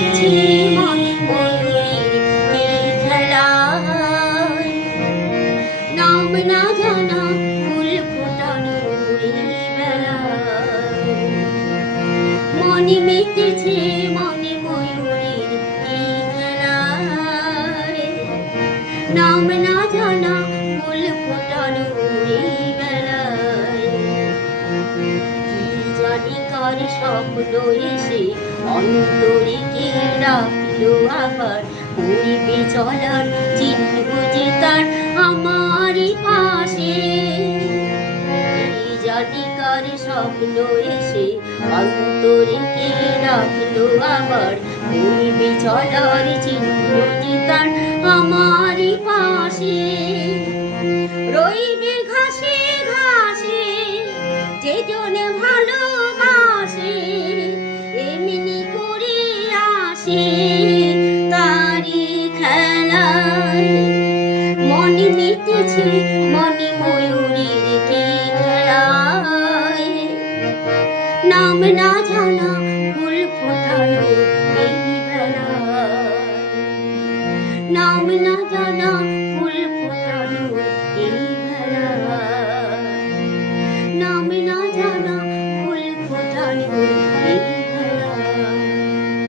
মেতেছে মনে ময়ূরীর কি খেলায়। নাম না জানা ফুল ফোটানো এই বেলায়, মনে মেতেছে মনে ময়ূরীর কি খেলায়। নাম না জানা ফুল ফোটানো এই বেলায়, কি জানি কার স্বপ্ন এসে অন্তরে কে ডাকলো আবার। পড়িবে চলার চিহ্ন যে তার আমারই পাশে, কি জানি কার স্বপ্ন এসে অন্তরে কে ডাকলো আবার। পড়িবে চলার চিহ্ন যে তার আমারই পাশে। রইবে ঘাসে ঘাসে যে জনে ভালোবাসে, এমনি করে আসে তারি খেলায়। মনে মেতেছে মনে ময়ূরীর কি খেলায়। নাম না জানা